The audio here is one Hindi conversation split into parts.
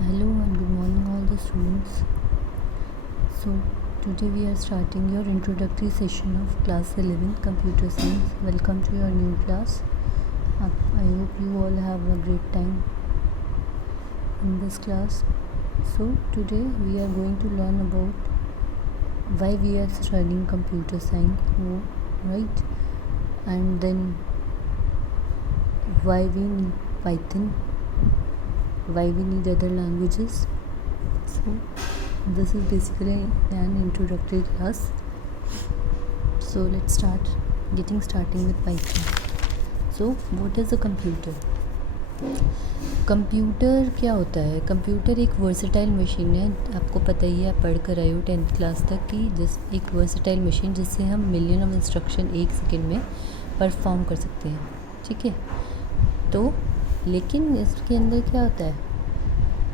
Hello and good morning all the students. So today we are starting your introductory session of class 11 computer science. Welcome to your new class. I hope you all have a great time in this class. So today we are going to learn about why we are studying computer science, right? And then why we need Python, why we need other languages. So this is basically an introductory class. So let's starting with Python. So what is a computer? Computer क्या होता है? कंप्यूटर एक वर्सेटाइल मशीन है, आपको पता ही है, आप पढ़ कर आए हो 10th क्लास तक की, एक वर्सेटाइल मशीन जिससे हम मिलियन ऑफ इंस्ट्रक्शन एक सेकेंड में परफॉर्म कर सकते हैं, ठीक है। तो लेकिन इसके अंदर क्या होता है,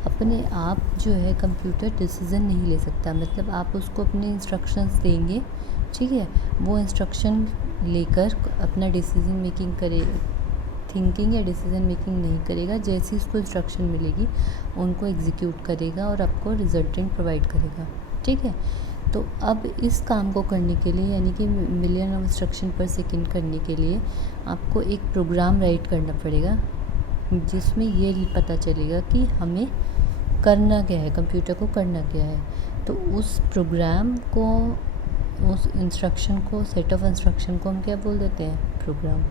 अपने आप जो है कंप्यूटर डिसीज़न नहीं ले सकता। मतलब आप उसको अपने इंस्ट्रक्शंस देंगे, ठीक है, वो इंस्ट्रक्शन लेकर अपना डिसीज़न मेकिंग करे, थिंकिंग या डिसीज़न मेकिंग नहीं करेगा। जैसी उसको इंस्ट्रक्शन मिलेगी उनको एग्जीक्यूट करेगा और आपको रिजल्टेंट प्रोवाइड करेगा, ठीक है। तो अब इस काम को करने के लिए, यानी कि मिलियन ऑफ इंस्ट्रक्शन पर सेकेंड करने के लिए आपको एक प्रोग्राम राइट करना पड़ेगा जिसमें ये पता चलेगा कि हमें करना क्या है, कंप्यूटर को करना क्या है। तो उस प्रोग्राम को, उस इंस्ट्रक्शन को, सेट ऑफ इंस्ट्रक्शन को हम क्या बोल देते हैं? प्रोग्राम,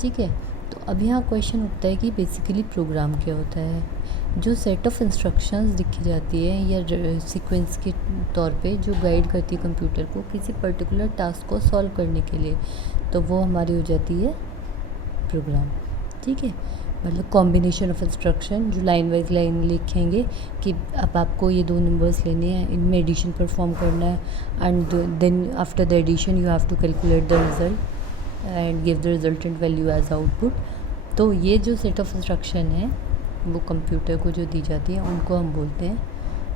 ठीक है। तो अब यहाँ क्वेश्चन उठता है कि बेसिकली प्रोग्राम क्या होता है। जो सेट ऑफ इंस्ट्रक्शंस लिखी जाती है या सीक्वेंस के तौर पे जो गाइड करती है कंप्यूटर को किसी पर्टिकुलर टास्क को सॉल्व करने के लिए, तो वो हमारी हो जाती है प्रोग्राम, ठीक है। मतलब कॉम्बिनेशन ऑफ इंस्ट्रक्शन जो लाइन वाइज लाइन लिखेंगे कि अब आपको ये दो नंबर्स लेने हैं, इनमें एडिशन परफॉर्म करना है, and then after the addition you have to calculate the result and give the resultant value as output. तो ये जो सेट ऑफ इंस्ट्रक्शन है वो कंप्यूटर को जो दी जाती है उनको हम बोलते हैं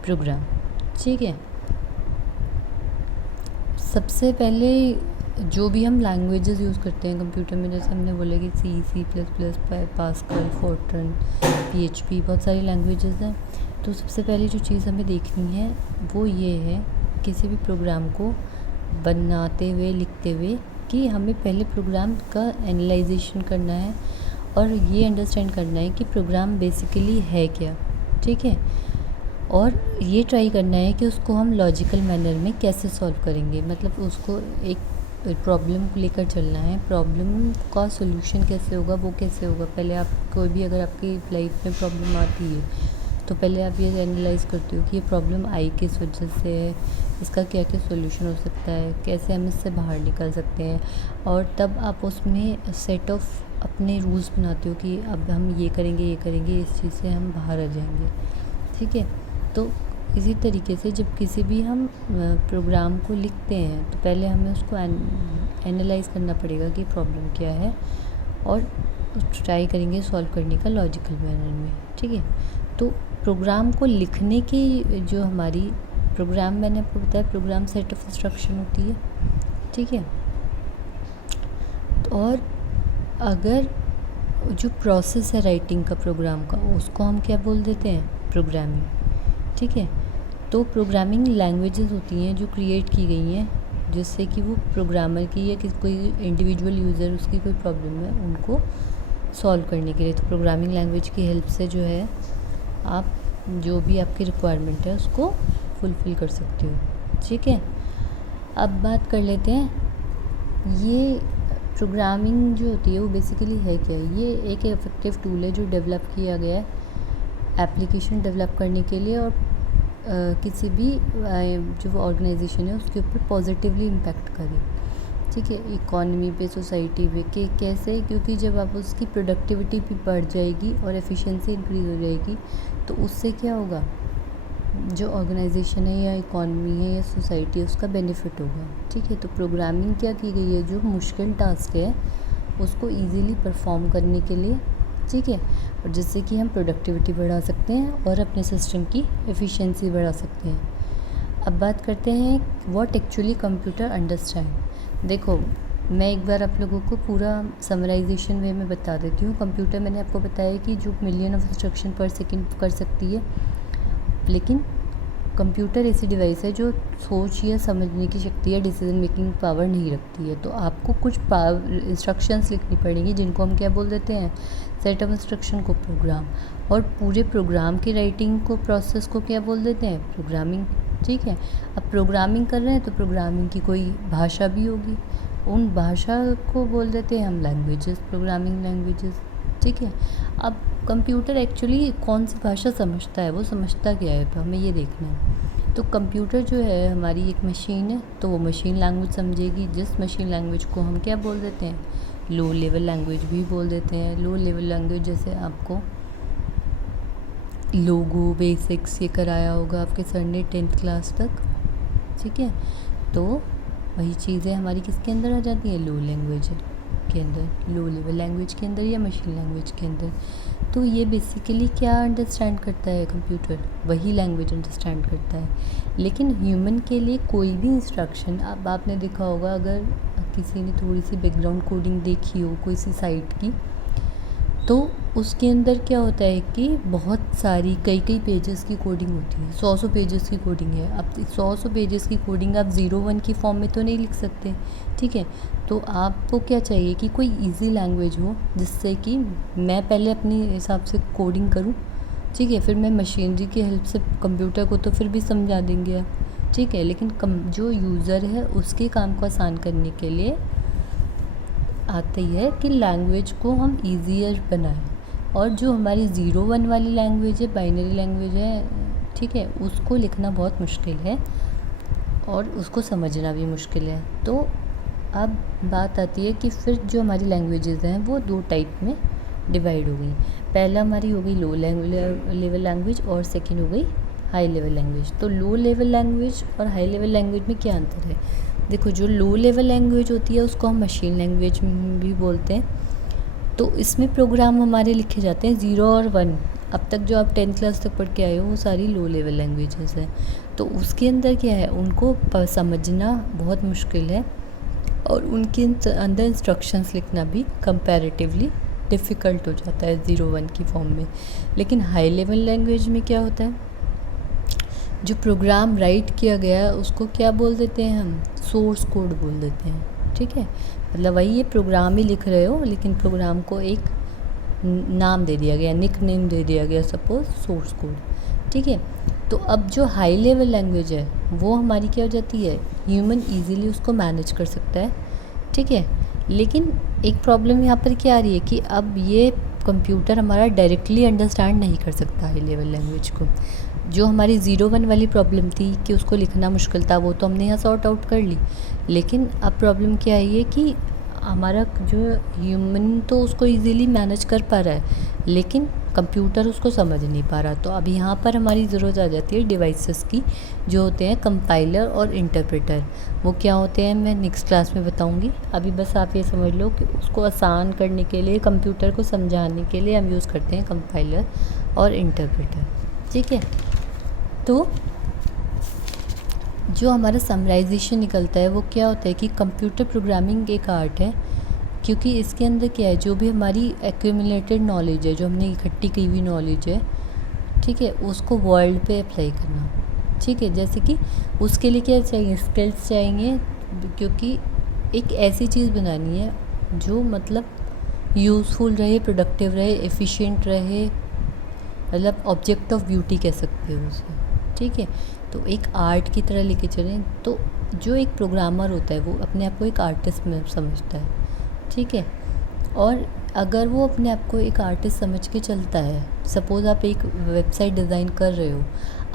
प्रोग्राम, ठीक है। सबसे पहले जो भी हम लैंग्वेजेस यूज़ करते हैं कंप्यूटर में, जैसे हमने बोला कि C++, पास्कल, फोर्ट्रन, PHP, बहुत सारी लैंग्वेजेस हैं। तो सबसे पहले जो चीज़ हमें देखनी है वो ये है, किसी भी प्रोग्राम को बनाते हुए, लिखते हुए, कि हमें पहले प्रोग्राम का एनालाइजेशन करना है और ये अंडरस्टैंड करना है कि प्रोग्राम बेसिकली है क्या, ठीक है। और ये ट्राई करना है कि उसको हम लॉजिकल मैनर में कैसे सॉल्व करेंगे। मतलब उसको एक प्रॉब्लम को लेकर चलना है, प्रॉब्लम का सोल्यूशन कैसे होगा, वो कैसे होगा। पहले आप कोई भी, अगर आपकी लाइफ में प्रॉब्लम आती है तो पहले आप ये एनालाइज़ करते हो कि ये प्रॉब्लम आई किस वजह से है, इसका क्या क्या सोल्यूशन हो सकता है, कैसे हम इससे बाहर निकल सकते हैं। और तब आप उसमें सेट ऑफ अपने रूल्स बनाते हो कि अब हम ये करेंगे, इस चीज़ से हम बाहर आ जाएंगे, ठीक है। तो इसी तरीके से जब किसी भी हम प्रोग्राम को लिखते हैं तो पहले हमें उसको एनालाइज़ करना पड़ेगा कि प्रॉब्लम क्या है, और ट्राई करेंगे सॉल्व करने का लॉजिकल मैनर में, ठीक है। तो प्रोग्राम को लिखने की जो हमारी प्रोग्राम, मैंने आपको बताया प्रोग्राम सेट ऑफ इंस्ट्रक्शन होती है, ठीक है। और अगर जो प्रोसेस है राइटिंग का प्रोग्राम का, उसको हम क्या बोल देते हैं? प्रोग्रामिंग, ठीक है। तो प्रोग्रामिंग लैंग्वेजेस होती हैं जो क्रिएट की गई हैं जिससे कि वो प्रोग्रामर की या किसी कोई इंडिविजुअल यूज़र उसकी कोई प्रॉब्लम है उनको सॉल्व करने के लिए, तो प्रोग्रामिंग लैंग्वेज की हेल्प से जो है आप जो भी आपकी रिक्वायरमेंट है उसको फुलफ़िल कर सकते हो, ठीक है। अब बात कर लेते हैं, ये प्रोग्रामिंग जो होती है वो बेसिकली है क्या। ये एक इफेक्टिव टूल है जो डेवलप किया गया है एप्लीकेशन डेवलप करने के लिए, और किसी भी जो ऑर्गेनाइजेशन है उसके ऊपर पॉजिटिवली इम्पैक्ट करे, ठीक है, इकॉनमी पे, सोसाइटी पे, कि कैसे, क्योंकि जब आप उसकी प्रोडक्टिविटी भी बढ़ जाएगी और एफिशिएंसी इंक्रीज़ हो जाएगी तो उससे क्या होगा, जो ऑर्गेनाइजेशन है या इकॉनमी है या सोसाइटी है उसका बेनिफिट होगा, ठीक है। तो प्रोग्रामिंग क्या की गई है, जो मुश्किल टास्क है उसको ईज़िली परफॉर्म करने के लिए, ठीक है, और जिससे कि हम प्रोडक्टिविटी बढ़ा सकते हैं और अपने सिस्टम की एफिशिएंसी बढ़ा सकते हैं। अब बात करते हैं व्हाट एक्चुअली कंप्यूटर अंडरस्टैंड। देखो, मैं एक बार आप लोगों को पूरा समराइजेशन वे में बता देती हूँ। कंप्यूटर, मैंने आपको बताया कि जो मिलियन ऑफ इंस्ट्रक्शन पर सेकंड कर सकती है, लेकिन कंप्यूटर ऐसी डिवाइस है जो सोच या समझने की शक्ति या डिसीजन मेकिंग पावर नहीं रखती है। तो आपको कुछ इंस्ट्रक्शंस लिखनी पड़ेंगी जिनको हम क्या बोल देते हैं, सेट ऑफ इंस्ट्रक्शन को प्रोग्राम, और पूरे प्रोग्राम की राइटिंग को प्रोसेस को क्या बोल देते हैं, प्रोग्रामिंग। ठीक है, अब प्रोग्रामिंग कर रहे हैं तो प्रोग्रामिंग की कोई भाषा भी होगी, उन भाषा को बोल देते हैं हम लैंग्वेजेस, प्रोग्रामिंग लैंग्वेजेस। ठीक है, अब कंप्यूटर एक्चुअली कौन सी भाषा समझता है, वो समझता क्या है, तो हमें ये देखना है। तो कंप्यूटर जो है हमारी एक मशीन है, तो वो मशीन लैंग्वेज समझेगी, जिस मशीन लैंग्वेज को हम क्या बोल देते हैं, लो लेवल लैंग्वेज भी बोल देते हैं। लो लेवल लैंग्वेज जैसे आपको लोगो बेसिक्स ये कराया होगा आपके सर ने 10th क्लास तक। ठीक है, तो वही चीज़ें हमारी किसके अंदर आ जाती हैं, लो लैंग्वेज के अंदर, लो लेवल लैंग्वेज के अंदर या मशीन लैंग्वेज के अंदर। तो ये बेसिकली क्या अंडरस्टैंड करता है कंप्यूटर, वही लैंग्वेज अंडरस्टैंड करता है। लेकिन ह्यूमन के लिए कोई भी इंस्ट्रक्शन, अब आपने देखा होगा अगर किसी ने थोड़ी सी बैकग्राउंड कोडिंग देखी हो कोई सी साइट की, तो उसके अंदर क्या होता है कि बहुत सारी कई पेजेस की कोडिंग होती है, 100 पेजेस की कोडिंग है। अब 100 पेजेस की कोडिंग आप 0-1 की फॉर्म में तो नहीं लिख सकते। ठीक है, तो आपको क्या चाहिए कि कोई इजी लैंग्वेज हो जिससे कि मैं पहले अपनी हिसाब से कोडिंग करूं। ठीक है, फिर मैं मशीनरी की हेल्प से कंप्यूटर को तो फिर भी समझा देंगे आप। ठीक है, लेकिन जो यूज़र है उसके काम को आसान करने के लिए आता ही है कि लैंग्वेज को हम ईज़ियर बनाएं, और जो हमारी 0-1 वाली लैंग्वेज है, बाइनरी लैंग्वेज है, ठीक है, उसको लिखना बहुत मुश्किल है और उसको समझना भी मुश्किल है। तो अब बात आती है कि फिर जो हमारी लैंग्वेजेस हैं वो 2 टाइप में डिवाइड हो गई। पहला हमारी हो गई लो लेवल लैंग्वेज और सेकेंड हो गई हाई लेवल लैंग्वेज। तो लो लेवल लैंग्वेज और हाई लेवल लैंग्वेज में क्या अंतर है, देखो जो लो लेवल लैंग्वेज होती है उसको हम मशीन लैंग्वेज भी बोलते हैं। तो इसमें प्रोग्राम हमारे लिखे जाते हैं 0 और 1। अब तक जो आप 10th क्लास तक पढ़ के आए हो वो सारी लो लेवल लैंग्वेजेस हैं। तो उसके अंदर क्या है, उनको समझना बहुत मुश्किल है और उनके अंदर इंस्ट्रक्शंस लिखना भी कंपैरेटिवली डिफ़िकल्ट हो जाता है 0-1 की फॉर्म में। लेकिन हाई लेवल लैंग्वेज में क्या होता है, जो प्रोग्राम राइट किया गया है उसको क्या बोल देते हैं हम, सोर्स कोड बोल देते हैं। ठीक है, मतलब वही ये प्रोग्राम ही लिख रहे हो लेकिन प्रोग्राम को एक नाम दे दिया गया, निक नेम दे दिया गया, सपोज सोर्स कोड। ठीक है, तो अब जो हाई लेवल लैंग्वेज है वो हमारी क्या हो जाती है, ह्यूमन ईजीली उसको मैनेज कर सकता है। ठीक है, लेकिन एक प्रॉब्लम यहाँ पर क्या आ रही है कि अब ये कंप्यूटर हमारा डायरेक्टली अंडरस्टैंड नहीं कर सकता हाई लेवल लैंग्वेज को। जो हमारी 0-1 वाली प्रॉब्लम थी कि उसको लिखना मुश्किल था, वो तो हमने यहाँ सॉर्ट आउट कर ली। लेकिन अब प्रॉब्लम क्या है ये कि हमारा जो ह्यूमन तो उसको इजीली मैनेज कर पा रहा है लेकिन कंप्यूटर उसको समझ नहीं पा रहा। तो अब यहाँ पर हमारी ज़रूरत आ जाती है डिवाइसेस की, जो होते हैं कंपाइलर और इंटरप्रेटर। वो क्या होते हैं मैं नेक्स्ट क्लास में बताऊँगी। अभी बस आप ये समझ लो कि उसको आसान करने के लिए, कंप्यूटर को समझाने के लिए हम यूज़ करते हैं कंपाइलर और इंटरप्रेटर। ठीक है, तो जो हमारा समराइजेशन निकलता है वो क्या होता है कि कंप्यूटर प्रोग्रामिंग एक आर्ट है, क्योंकि इसके अंदर क्या है, जो भी हमारी एक्यूमुलेटेड नॉलेज है, जो हमने इकट्ठी की हुई नॉलेज है, ठीक है, उसको वर्ल्ड पे अप्लाई करना। ठीक है, जैसे कि उसके लिए क्या चाहिए, स्किल्स चाहिए, क्योंकि एक ऐसी चीज़ बनानी है जो मतलब यूज़फुल रहे, प्रोडक्टिव रहे, एफिशिएंट रहे, मतलब ऑब्जेक्ट ऑफ ब्यूटी कह सकते हो उसे। ठीक है, तो एक आर्ट की तरह लेके चलें। तो जो एक प्रोग्रामर होता है वो अपने आप को एक आर्टिस्ट में समझता है। ठीक है, और अगर वो अपने आप को एक आर्टिस्ट समझ के चलता है, सपोज़ आप एक वेबसाइट डिज़ाइन कर रहे हो,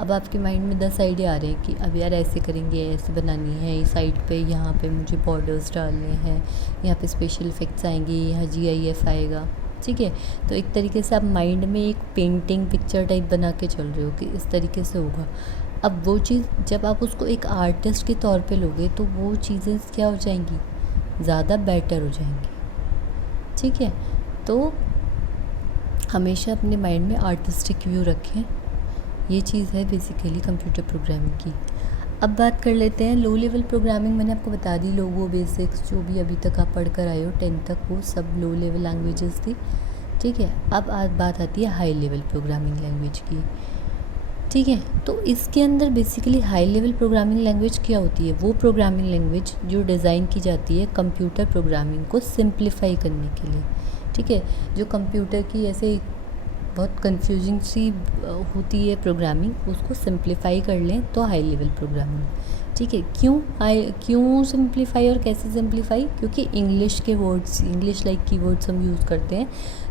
अब आपके माइंड में 10 आइडिया आ रहे हैं कि अब यार ऐसे करेंगे, ऐसे बनानी है, इस साइट पे यहाँ पे मुझे बॉर्डर्स डालने हैं, यहाँ पे स्पेशल इफ़ेक्ट्स आएंगे, यहाँ GIF आएगा। ठीक है, तो एक तरीके से आप माइंड में एक पेंटिंग पिक्चर टाइप बना के चल रहे हो कि इस तरीके से होगा। अब वो चीज़ जब आप उसको एक आर्टिस्ट के तौर पे लोगे तो वो चीज़ें क्या हो जाएंगी, ज़्यादा बेटर हो जाएंगी। ठीक है, तो हमेशा अपने माइंड में आर्टिस्टिक व्यू रखें। ये चीज़ है बेसिकली कंप्यूटर प्रोग्रामिंग की। अब बात कर लेते हैं लो लेवल प्रोग्रामिंग। मैंने आपको बता दी, लोगो बेसिक्स जो भी अभी तक आप पढ़ कर आए हो 10th तक, वो सब लो लेवल लैंग्वेजेस थी। ठीक है, अब आज बात आती है हाई लेवल प्रोग्रामिंग लैंग्वेज की। ठीक है। तो इसके अंदर basically high level programming language क्या होती है? वो प्रोग्रामिंग लैंग्वेज जो डिज़ाइन की जाती है कंप्यूटर प्रोग्रामिंग को सिंप्लीफाई करने के लिए, ठीक है। जो कंप्यूटर की ऐसे बहुत कंफ्यूजिंग सी होती है प्रोग्रामिंग, उसको सिंप्लीफाई कर लें तो हाई लेवल प्रोग्रामिंग, ठीक है। क्यों सिंप्लीफाई और कैसे सिंप्लीफाई? क्योंकि इंग्लिश के वर्ड्स, इंग्लिश लाइक कीवर्ड्स हम यूज़ करते हैं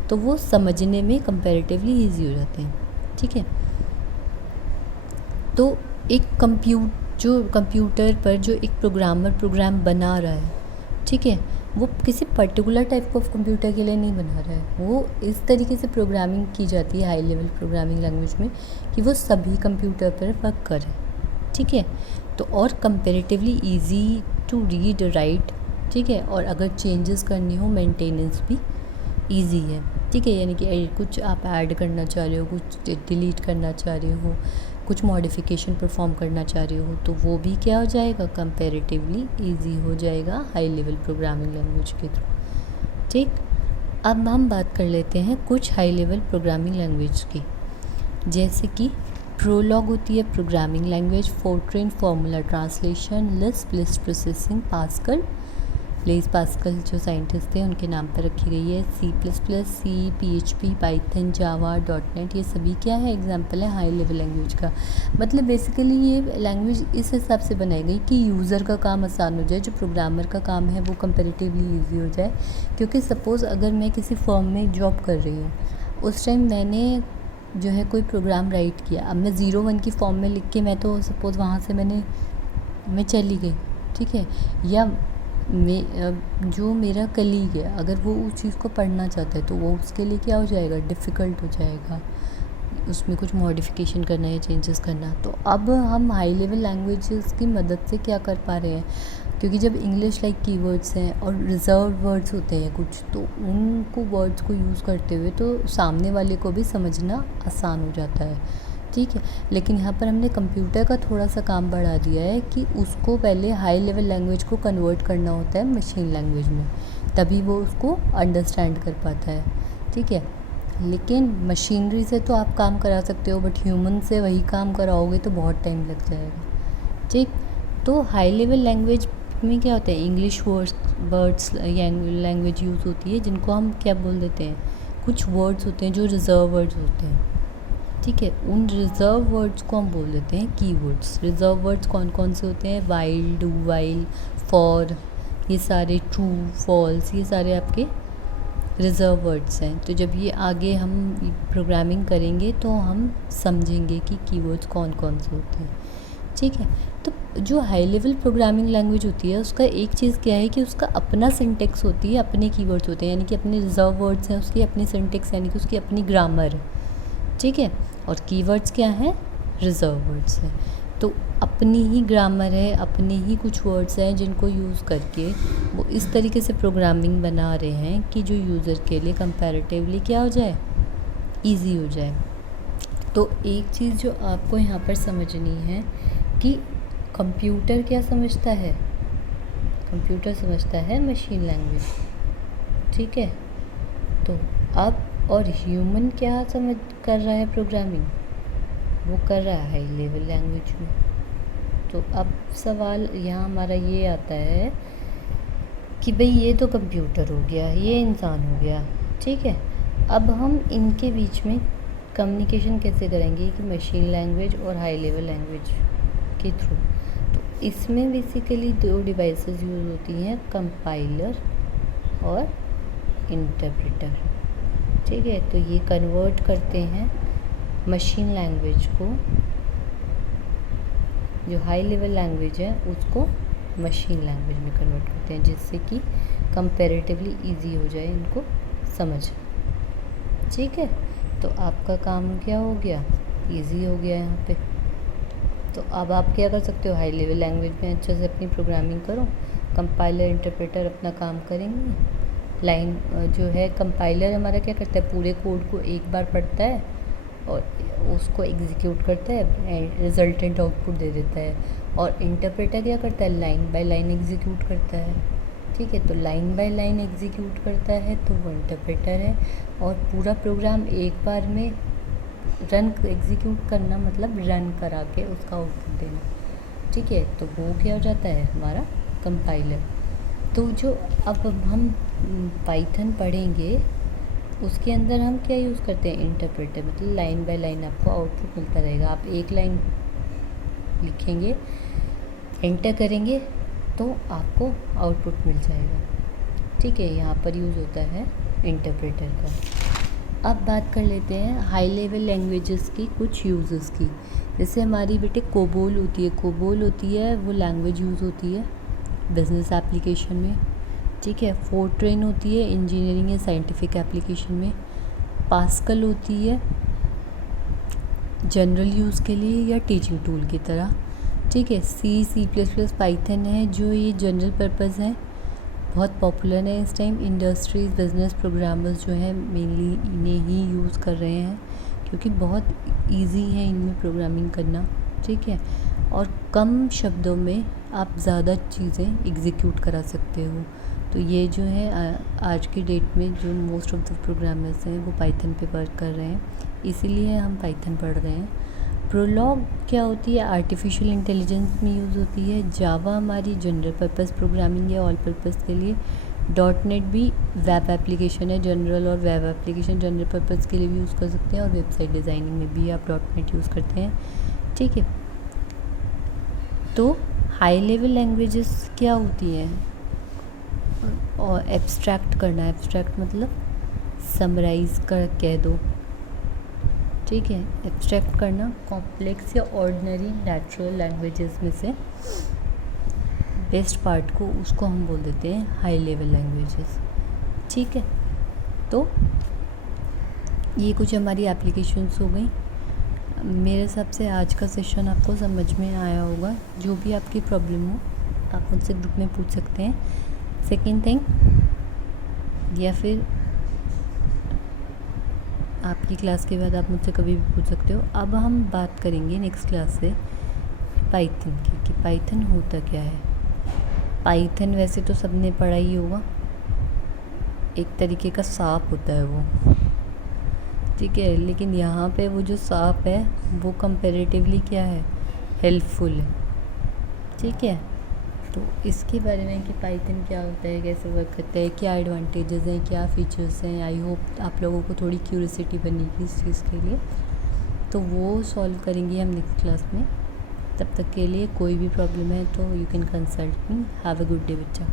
तो वो समझने में कंपैरेटिवली ईजी हो जाते हैं, ठीक है। तो एक कंप्यूटर पर जो एक प्रोग्रामर प्रोग्राम बना रहा है, ठीक है, वो किसी पर्टिकुलर टाइप ऑफ कंप्यूटर के लिए नहीं बना रहा है। वो इस तरीके से प्रोग्रामिंग की जाती है हाई लेवल प्रोग्रामिंग लैंग्वेज में कि वो सभी कंप्यूटर पर वर्क करे, ठीक है। तो और comparatively easy to read right, ठीक है। और अगर चेंजेस करनी हो मेंटेनेंस भी इजी है, ठीक है। यानी कि कुछ आप ऐड करना चाह रहे हो, कुछ डिलीट करना चाह रहे हो, कुछ मॉडिफिकेशन परफॉर्म करना चाह रहे हो, तो वो भी क्या हो जाएगा? कंपैरेटिवली इजी हो जाएगा हाई लेवल प्रोग्रामिंग लैंग्वेज के थ्रू, ठीक। अब हम बात कर लेते हैं कुछ हाई लेवल प्रोग्रामिंग लैंग्वेज की, जैसे कि प्रोलॉग होती है programming language, Fortran formula translation, list processing, pascal, Blaise Pascal जो साइंटिस्ट थे उनके नाम पर रखी गई है, C++, PHP, पाइथन, जावा, .NET, ये सभी क्या है? एग्जाम्पल है हाई लेवल लैंग्वेज का। मतलब बेसिकली ये लैंग्वेज इस हिसाब से बनाई गई कि यूज़र का काम आसान हो जाए, जो प्रोग्रामर का काम है वो कंपैरेटिवली ईजी हो जाए। क्योंकि सपोज़ अगर मैं किसी फर्म में जॉब कर रही हूँ, उस टाइम मैंने जो है कोई प्रोग्राम राइट किया, अब मैं 0-1 की फॉर्म में लिख के मैं तो सपोज़ वहाँ से मैं चली गई, ठीक है। या जो मेरा कलीग है अगर वो उस चीज़ को पढ़ना चाहता है तो वो उसके लिए क्या हो जाएगा? डिफ़िकल्ट हो जाएगा उसमें कुछ मॉडिफिकेशन करना या चेंजेस करना। तो अब हम हाई लेवल लैंग्वेजेस की मदद से क्या कर पा रहे हैं? क्योंकि जब इंग्लिश लाइक कीवर्ड्स हैं और रिजर्व वर्ड्स होते हैं कुछ, तो उनको वर्ड्स को यूज़ करते हुए तो सामने वाले को भी समझना आसान हो जाता है, ठीक है। लेकिन यहाँ पर हमने कंप्यूटर का थोड़ा सा काम बढ़ा दिया है कि उसको पहले हाई लेवल लैंग्वेज को कन्वर्ट करना होता है मशीन लैंग्वेज में, तभी वो उसको अंडरस्टैंड कर पाता है, ठीक है। लेकिन मशीनरी से तो आप काम करा सकते हो, बट ह्यूमन से वही काम कराओगे तो बहुत टाइम लग जाएगा, ठीक। तो हाई लेवल लैंग्वेज में क्या होता है? इंग्लिश वर्ड्स लैंग्वेज यूज़ होती है, जिनको हम क्या बोल देते हैं? कुछ वर्ड्स होते हैं जो रिजर्व वर्ड्स होते हैं, ठीक है। उन रिज़र्व वर्ड्स को हम बोल देते हैं कीवर्ड्स। रिज़र्व वर्ड्स कौन कौन से होते हैं? वाइल, डू वाइल, फॉर, ये सारे, ट्रू, फॉल्स, ये सारे आपके रिज़र्व वर्ड्स हैं। तो जब ये आगे हम प्रोग्रामिंग करेंगे तो हम समझेंगे कि कीवर्ड्स कौन कौन से होते हैं, ठीक है। तो जो हाई लेवल प्रोग्रामिंग लैंग्वेज होती है उसका एक चीज़ क्या है कि उसका अपना सिंटेक्स होती है, अपने कीवर्ड्स होते हैं, यानी कि अपने रिज़र्व वर्ड्स हैं, उसकी अपनी सिंटेक्स यानी कि उसकी अपनी ग्रामर है, ठीक है। और कीवर्ड्स क्या हैं? रिज़र्व वर्ड्स हैं। तो अपनी ही ग्रामर है, अपने ही कुछ वर्ड्स हैं जिनको यूज़ करके वो इस तरीके से प्रोग्रामिंग बना रहे हैं कि जो यूज़र के लिए कंपैरेटिवली क्या हो जाए? ईजी हो जाए। तो एक चीज़ जो आपको यहाँ पर समझनी है कि कंप्यूटर क्या समझता है? कंप्यूटर समझता है मशीन लैंग्वेज, ठीक है। तो अब और ह्यूमन क्या समझ कर रहा है? प्रोग्रामिंग वो कर रहा है हाई लेवल लैंग्वेज में। तो अब सवाल यहाँ हमारा ये आता है कि भाई ये तो कंप्यूटर हो गया, ये इंसान हो गया, ठीक है। अब हम इनके बीच में कम्युनिकेशन कैसे करेंगे कि मशीन लैंग्वेज और हाई लेवल लैंग्वेज के थ्रू? तो इसमें बेसिकली 2 डिवाइसेस यूज़ होती हैं, कंपाइलर और इंटरप्रेटर, ठीक है। तो ये कन्वर्ट करते हैं मशीन लैंग्वेज को, जो हाई लेवल लैंग्वेज है उसको मशीन लैंग्वेज में कन्वर्ट करते हैं, जिससे कि कंपैरेटिवली इजी हो जाए इनको समझ, ठीक है। तो आपका काम क्या हो गया? इजी हो गया यहाँ पे। तो अब आप क्या कर सकते हो? हाई लेवल लैंग्वेज में अच्छे से अपनी प्रोग्रामिंग करो, कंपाइलर इंटरप्रेटर अपना काम करेंगे। लाइन जो है कंपाइलर हमारा क्या करता है? पूरे कोड को एक बार पढ़ता है और उसको एग्जीक्यूट करता है, रिजल्टेंट आउटपुट दे देता है। और इंटरप्रेटर क्या करता है? लाइन बाय लाइन एग्जीक्यूट करता है, ठीक है। तो लाइन बाय लाइन एग्जीक्यूट करता है तो वो इंटरप्रेटर है, और पूरा प्रोग्राम एक बार में रन एग्जीक्यूट करना मतलब रन करा के उसका आउटपुट देना, ठीक है। तो वो क्या हो जाता है हमारा कंपाइलर। तो जो अब हम पाइथन पढ़ेंगे उसके अंदर हम क्या यूज़ करते हैं, इंटरप्रेटर, मतलब लाइन बाय लाइन आपको आउटपुट मिलता रहेगा। आप एक लाइन लिखेंगे, एंटर करेंगे तो आपको आउटपुट मिल जाएगा, ठीक है। यहाँ पर यूज़ होता है इंटरप्रेटर का। अब बात कर लेते हैं हाई लेवल लैंग्वेजेस की कुछ यूज़ेस की। जैसे हमारी बेटे कोबोल होती है, कोबोल होती है वो लैंग्वेज यूज़ होती है बिज़नेस एप्लीकेशन में, ठीक है। फोर्ट्रेन होती है इंजीनियरिंग या साइंटिफिक एप्लीकेशन में। पास्कल होती है जनरल यूज़ के लिए या टीचिंग टूल की तरह, ठीक है। C++, पाइथन है जो ये जनरल पर्पज़ है, बहुत पॉपुलर है इस टाइम। इंडस्ट्रीज़ बिजनेस प्रोग्रामर्स जो हैं मेनली इन्हें ही यूज़ कर रहे हैं क्योंकि बहुत इजी है इनमें प्रोग्रामिंग करना, ठीक है। और कम शब्दों में आप ज़्यादा चीज़ें एग्जीक्यूट करा सकते हो। तो ये जो है आज की डेट में जो मोस्ट ऑफ द प्रोग्रामर्स हैं वो पाइथन पे वर्क कर रहे हैं, इसीलिए हम पाइथन पढ़ रहे हैं। प्रोलॉग क्या होती है, आर्टिफिशियल इंटेलिजेंस में यूज़ होती है। जावा हमारी जनरल पर्पस प्रोग्रामिंग है, ऑल पर्पस के लिए। .NET भी वेब एप्लीकेशन है, जनरल और वेब एप्लीकेशन जनरल पर्पस के लिए भी यूज़ कर सकते हैं, और वेबसाइट डिज़ाइनिंग में भी आप .NET यूज़ करते हैं, ठीक है। तो हाई लेवल लैंग्वेजेस क्या होती हैं, और एब्स्ट्रैक्ट करना, एब्स्ट्रैक्ट मतलब समराइज़ कर कह दो, ठीक है। एब्स्ट्रैक्ट करना कॉम्प्लेक्स या ऑर्डिनरी नेचुरल लैंग्वेजेस में से बेस्ट पार्ट को, उसको हम बोल देते हैं हाई लेवल लैंग्वेजेस, ठीक है। तो ये कुछ हमारी एप्लीकेशंस हो गई। मेरे हिसाब से आज का सेशन आपको समझ में आया होगा। जो भी आपकी प्रॉब्लम हो आप मुझसे ग्रुप में पूछ सकते हैं, सेकेंड थिंग, या फिर आपकी क्लास के बाद आप मुझसे कभी भी पूछ सकते हो। अब हम बात करेंगे नेक्स्ट क्लास से पाइथन की, कि पाइथन होता क्या है। पाइथन वैसे तो सबने पढ़ा ही होगा, एक तरीके का सांप होता है वो, ठीक है। लेकिन यहाँ पे वो जो सांप है वो कंपैरेटिवली क्या है, हेल्पफुल है, ठीक है। तो इसके बारे में कि पाइथन क्या होता है, कैसे वर्क करता है, क्या एडवांटेजेस हैं, क्या फ़ीचर्स हैं, आई होप आप लोगों को थोड़ी क्यूरियोसिटी बनेगी इस चीज़ के लिए। तो वो सॉल्व करेंगे हम नेक्स्ट क्लास में। तब तक के लिए कोई भी प्रॉब्लम है तो you can consult me. Have a good day बच्चा।